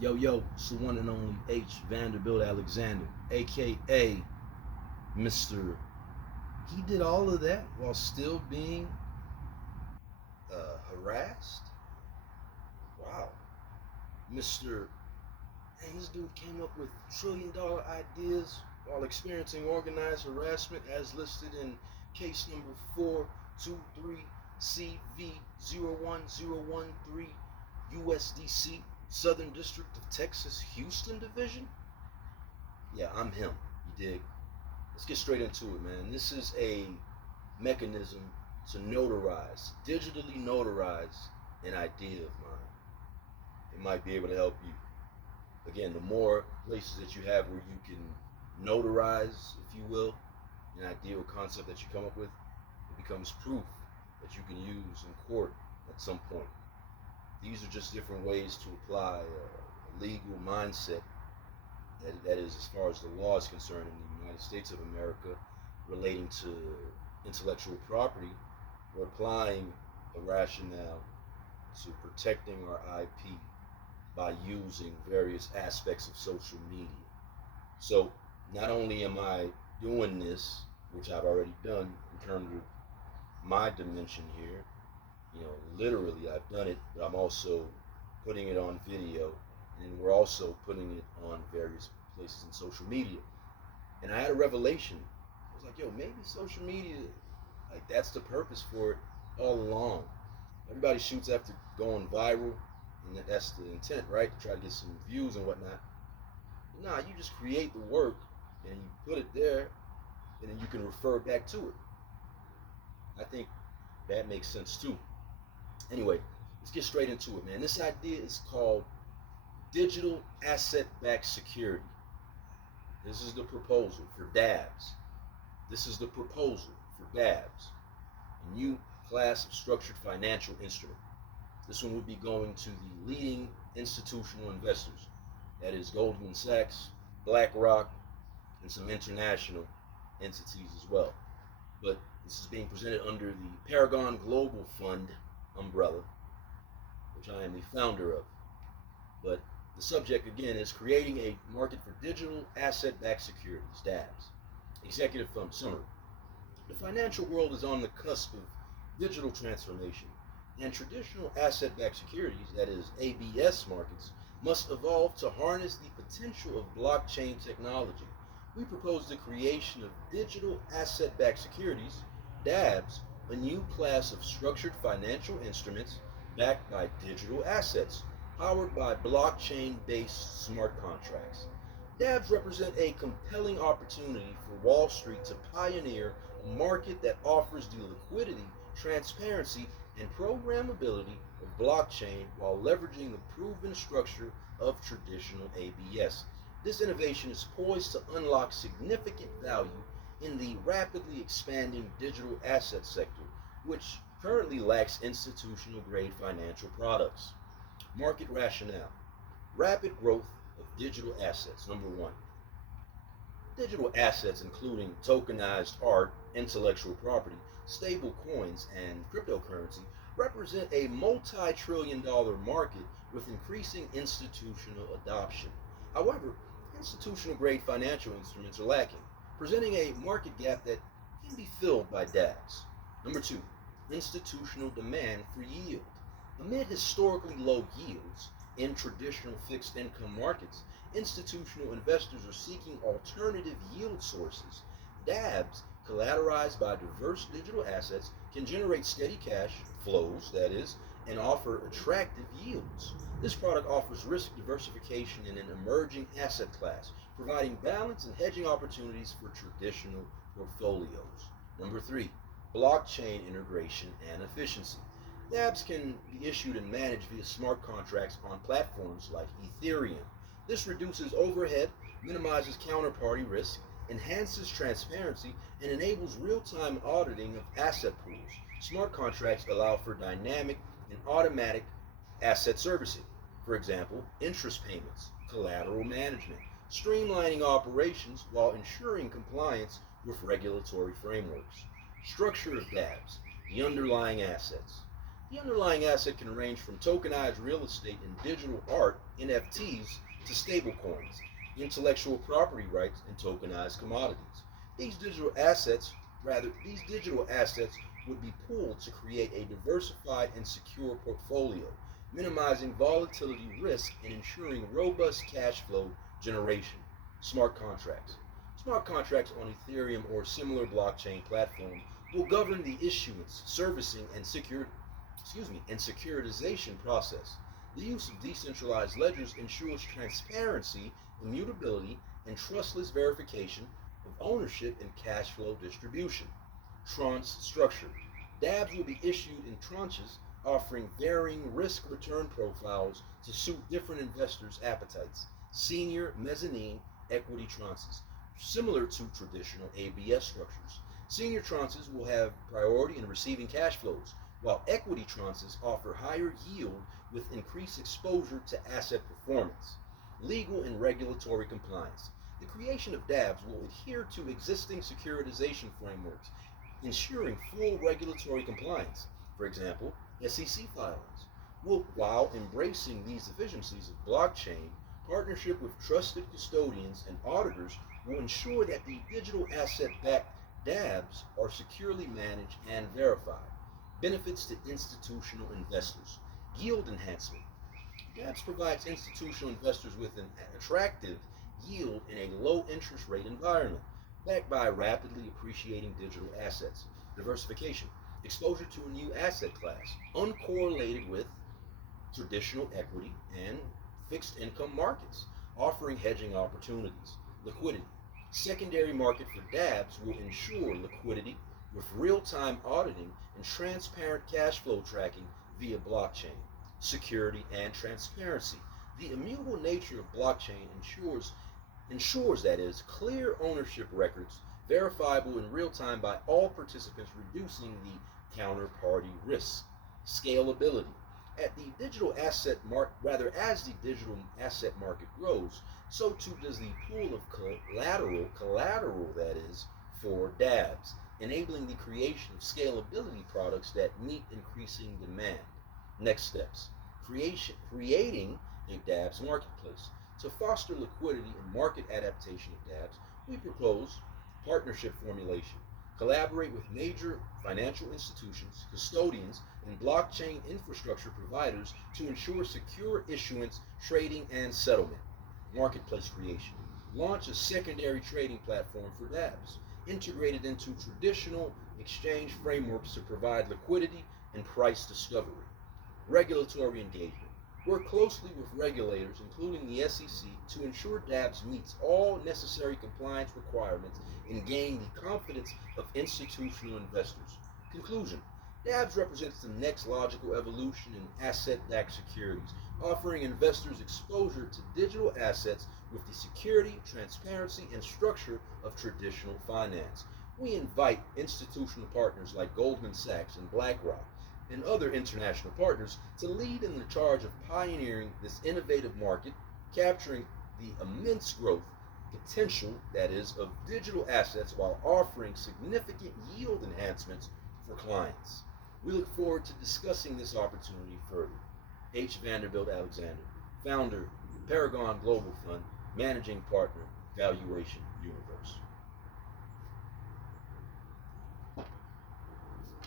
Yo, yo, it's the one and only HVanderbiltAlexander, aka Mr. He did all of that while still being harassed? Wow. Mr. Hey, this dude came up with $1 trillion ideas while experiencing organized harassment as listed in case number 423CV01013 USDC, Southern District of Texas, Houston Division? Yeah, I'm him. You dig? Let's get straight into it, man. This is a mechanism to notarize, digitally notarize an idea of mine. It might be able to help you. Again, the more places that you have where you can notarize, if you will, an idea or concept that you come up with, it becomes proof that you can use in court at some point. These are just different ways to apply a legal mindset that is, as far as the law is concerned in the United States of America, relating to intellectual property. We're applying a rationale to protecting our IP by using various aspects of social media. So not only am I doing this, which I've already done in terms of my dimension here, literally I've done it, but I'm also putting it on video, and we're also putting it on various places in social media. And I had a revelation. I was like, yo, maybe social media, like, that's the purpose for it all along. Everybody shoots after going viral, and that's the intent, right? To try to get some views and whatnot. Nah, you just create the work and you put it there, and then you can refer back to it. I think that makes sense too. Anyway, let's get straight into it, man. This idea is called digital asset-backed security. This is the proposal for DABS. This is the proposal for DABS, a new class of structured financial instrument. This one would be going to the leading institutional investors. That is Goldman Sachs, BlackRock, and some international entities as well. But this is being presented under the Paragon Global Fund umbrella, which I am the founder of. But the subject, again, is creating a market for digital asset-backed securities, DABS. Executive summary. The financial world is on the cusp of digital transformation, and traditional asset-backed securities, that is ABS markets, must evolve to harness the potential of blockchain technology. We propose the creation of digital asset-backed securities, DABS, a new class of structured financial instruments backed by digital assets, powered by blockchain-based smart contracts. DABs represent a compelling opportunity for Wall Street to pioneer a market that offers the liquidity, transparency, and programmability of blockchain while leveraging the proven structure of traditional ABS. This innovation is poised to unlock significant value in the rapidly expanding digital asset sector, which currently lacks institutional grade financial products. Market rationale. Rapid growth of digital assets. Number one, digital assets, including tokenized art, intellectual property, stable coins, and cryptocurrency, represent a multi-trillion-dollar market with increasing institutional adoption. However, institutional grade financial instruments are lacking, presenting a market gap that can be filled by DABs. Number two, institutional demand for yield. Amid historically low yields in traditional fixed income markets, institutional investors are seeking alternative yield sources. DABs, collateralized by diverse digital assets, can generate steady cash flows, that is, and offer attractive yields. This product offers risk diversification in an emerging asset class, providing balance and hedging opportunities for traditional portfolios. Number three, blockchain integration and efficiency. DABs can be issued and managed via smart contracts on platforms like Ethereum. This reduces overhead, minimizes counterparty risk, enhances transparency, and enables real-time auditing of asset pools. Smart contracts allow for dynamic and automatic asset servicing. For example, interest payments, collateral management, streamlining operations while ensuring compliance with regulatory frameworks. Structure of DABs, the underlying assets. The underlying asset can range from tokenized real estate and digital art, NFTs, to stablecoins, intellectual property rights, and tokenized commodities. These digital assets would be pooled to create a diversified and secure portfolio, minimizing volatility risk and ensuring robust cash flow generation. Smart contracts. Smart contracts on Ethereum or similar blockchain platform will govern the issuance, servicing, and securitization process. The use of decentralized ledgers ensures transparency, immutability, and trustless verification of ownership and cash flow distribution. Tranche structure. DABs will be issued in tranches offering varying risk return profiles to suit different investors' appetites. Senior, mezzanine, equity tranches, similar to traditional ABS structures. Senior tranches will have priority in receiving cash flows, while equity tranches offer higher yield with increased exposure to asset performance. Legal and regulatory compliance. The creation of DABs will adhere to existing securitization frameworks, ensuring full regulatory compliance. For example, SEC filings. While embracing these efficiencies of blockchain, partnership with trusted custodians and auditors will ensure that the digital asset-backed DABs are securely managed and verified. Benefits to institutional investors. Yield enhancement. DABS provides institutional investors with an attractive yield in a low interest rate environment, backed by rapidly appreciating digital assets. Diversification. Exposure to a new asset class, uncorrelated with traditional equity and fixed income markets, offering hedging opportunities. Liquidity. Secondary market for DABs will ensure liquidity with real-time auditing and transparent cash flow tracking via blockchain. Security and transparency. The immutable nature of blockchain ensures that is clear ownership records verifiable in real time by all participants, reducing the counterparty risk. Scalability. At the digital asset as the digital asset market grows, so too does the pool of collateral that is for DABs, enabling the creation of scalability products that meet increasing demand. Next steps. Creating a DABS marketplace. To foster liquidity and market adaptation of DABs, we propose partnership formulation. Collaborate with major financial institutions, custodians, and blockchain infrastructure providers to ensure secure issuance, trading, and settlement. Marketplace creation. Launch a secondary trading platform for DABs, integrated into traditional exchange frameworks to provide liquidity and price discovery. Regulatory engagement. Work closely with regulators, including the SEC, to ensure DABS meets all necessary compliance requirements and gain the confidence of institutional investors. Conclusion. DABS represents the next logical evolution in asset-backed securities, offering investors exposure to digital assets with the security, transparency, and structure of traditional finance. We invite institutional partners like Goldman Sachs and BlackRock and other international partners to lead in the charge of pioneering this innovative market, capturing the immense growth potential that is of digital assets while offering significant yield enhancements for clients. We look forward to discussing this opportunity further. HVanderbiltAlexander, founder, Paragon Global Fund, managing partner, Valuation Universe.